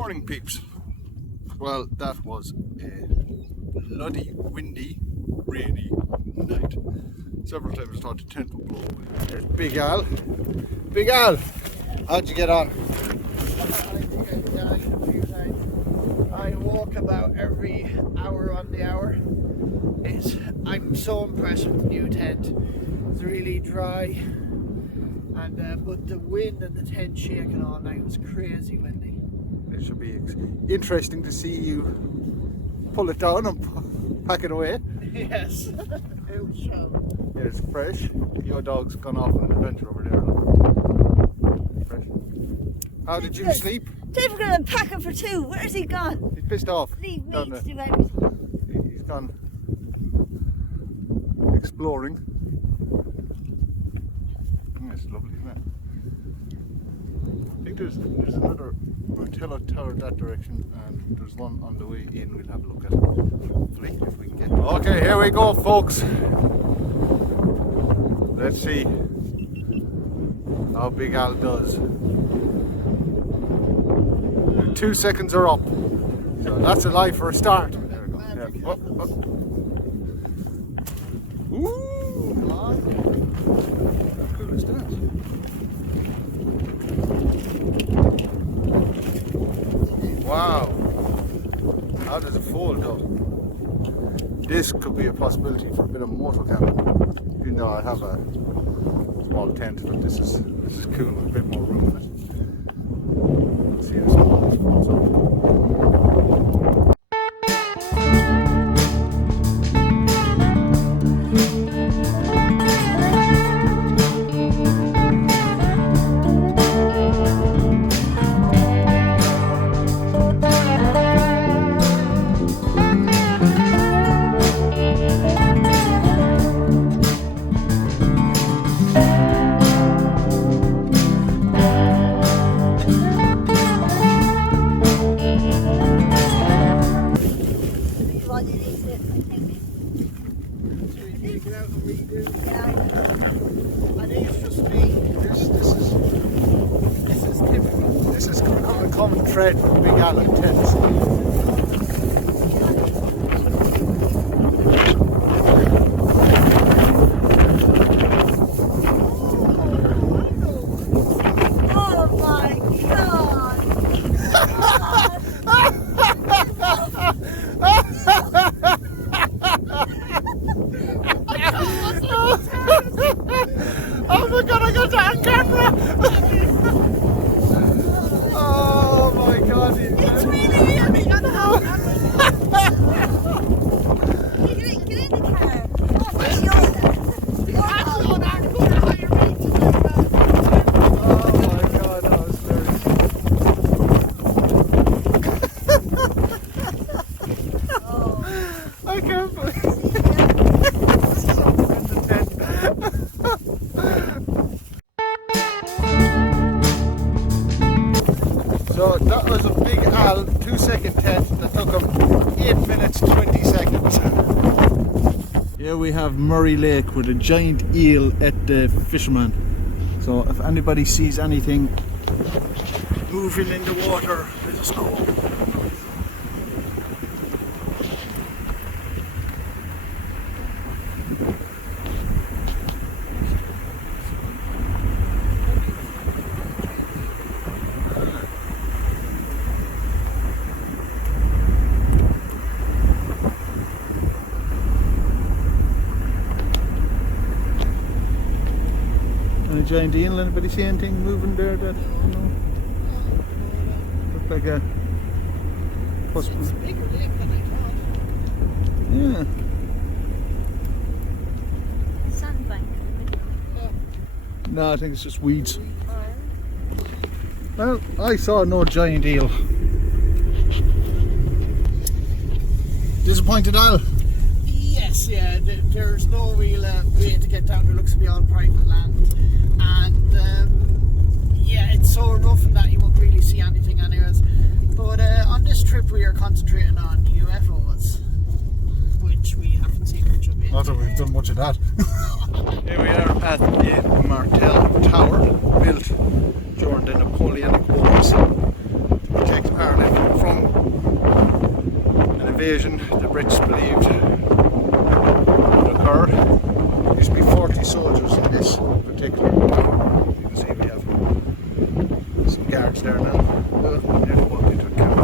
Morning peeps. Well, that was a bloody windy, rainy night. Several times I thought the tent would blow away. There's Big Al. Big Al! How'd you get on? I think I've died a few times. I walk about every hour on the hour. I'm so impressed with the new tent. It's really dry, and but the wind and the tent shaking all night was crazy windy. It should be interesting to see you pull it down and pack it away. Yes, it was strong. Yeah, it's fresh. Your dog's gone off on an adventure over there. Fresh. How did you sleep? Dave, we're going to pack him for two. Where's he gone? He's pissed off. Leave me to do everything. He's gone exploring. It's lovely, isn't it? I think there's another hotel tower that direction, and there's one on the way in. We'll have a look at it, hopefully, if we can get it. Okay, here we go, folks. Let's see how Big Al does. 2 seconds are up. So that's a lie for a start. There we go. Yeah. Oh, oh. Ooh! How cool is that? Wow! How does it fold though? This could be a possibility for a bit of motor camping. Even though I have a small tent, but this is cool with a bit more room in it. Let's see how small this folds up. This is becoming a common thread for Big Al and tents. Oh my god, I got that on camera! Oh my god, It's really heavy. Get in the car. Oh my god, that was very... I can't believe So that was a Big Al 2-second tent that took him 8 minutes 20 seconds. Here we have Murray Lake with a giant eel at the fisherman. So if anybody sees anything moving in the water, let us know. Any giant eel? Anybody see anything moving there that, you know? Look like a possible. It's a bigger lake than I thought. Yeah. Sandbank. No, I think it's just weeds. Well, I saw no giant eel. Disappointed, Al? Yes, yeah, there's no real way to get down. There looks to be all private land, and yeah, it's so rough in that you won't really see anything anyways. But on this trip we are concentrating on UFOs, which we haven't seen much of yet. Not that we've done much of that. Here we are at the Martel Tower, built during the Napoleonic Wars to protect Ireland invasion the Brits believed would occur. There used to be 40 soldiers in this particular. You can see we have some guards there now. Never walked into a camp.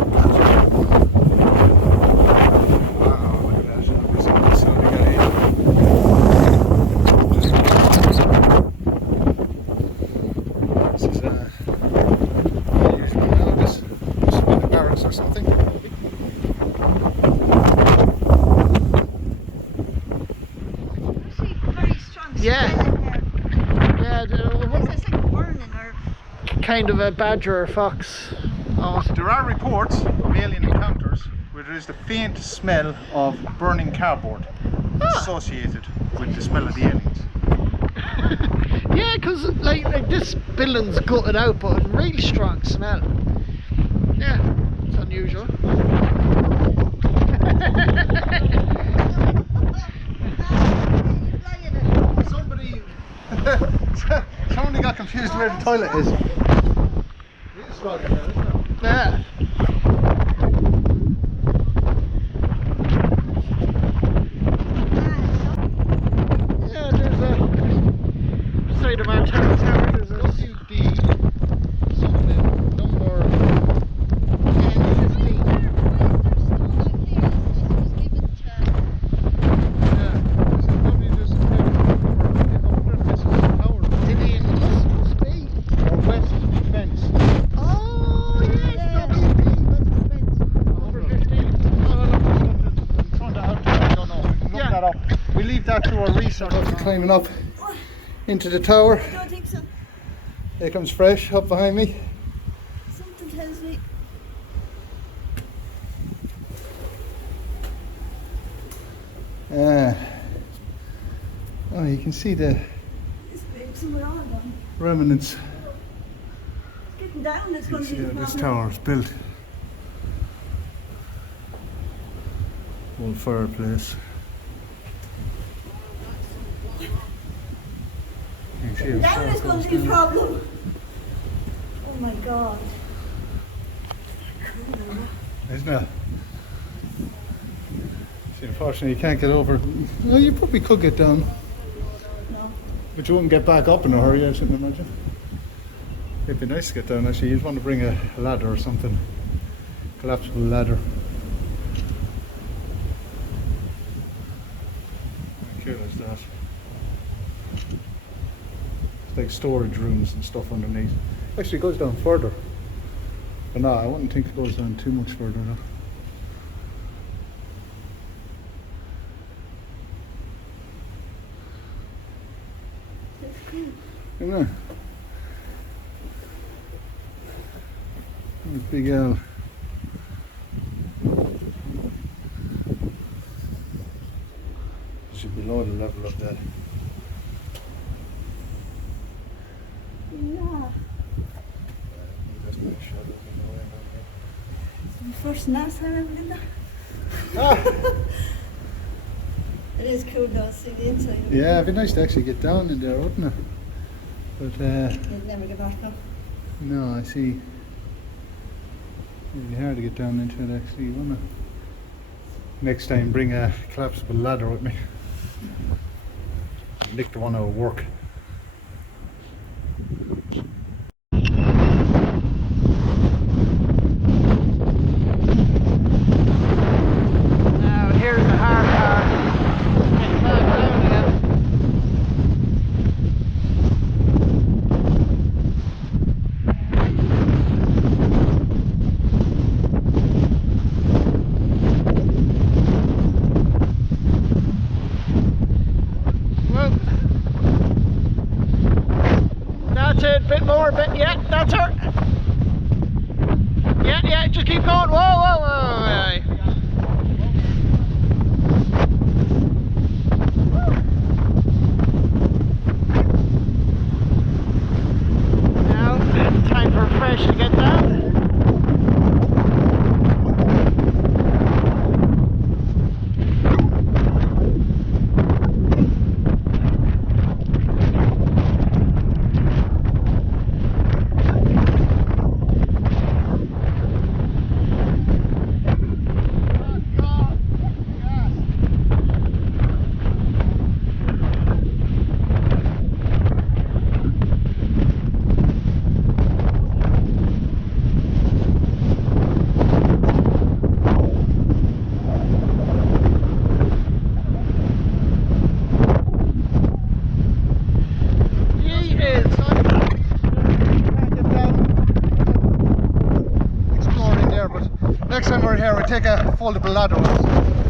Wow, look at that. There's somebody got in. This is unusual now. This must be the barracks or something. Yeah. Yeah, It's like burning or kind of a badger or fox. Oh. There are reports of alien encounters where there is the faint smell of burning cardboard associated with the smell of the aliens. Yeah, because like this building's gutted out, but a real strong smell. Yeah, it's unusual. Somebody got confused where the toilet is. Yeah. Yeah, there's a side of our tower. There's a WD something number 1015. We leave that to our research. Climbing up into the tower. I don't think so. Here comes Fresh up behind me. Something tells me. Oh, you can see the This babe's somewhere on them. remnants. It's getting down, it's You going can to see be how the this problem. tower is built. Old fireplace. You can see how Down far is it going goes to be a down. problem. Oh my god. Isn't it? See, unfortunately you can't get over. Well, you probably could get down, No. but you wouldn't get back up in a hurry, I shouldn't imagine. It'd be nice to get down actually. You'd want to bring a ladder or something. Collapsible ladder. How cool is that? It's like storage rooms and stuff underneath. Actually it goes down further. But no, I wouldn't think it goes down too much further now. That's cool. Isn't it? There's Big L. Should be below the level of that. Yeah. That's my shadow in the way It's my first nice time ever did that. down It is cool though, see the inside of it. there. Yeah, it'd be nice to actually get down in there, wouldn't it? But You'd never get back up. no, I see. It'd be hard to get down into it actually, wouldn't it? Next time bring a collapsible ladder with me. Nick the one out of work. Now here's the hard part. Getting back down again. Whoa. That's it, bit more, yeah, that's her. Yeah, just keep going. Whoa, whoa, whoa. Aye. Now, time for Fresh to get down. next time we're here, we take a foldable ladder with us.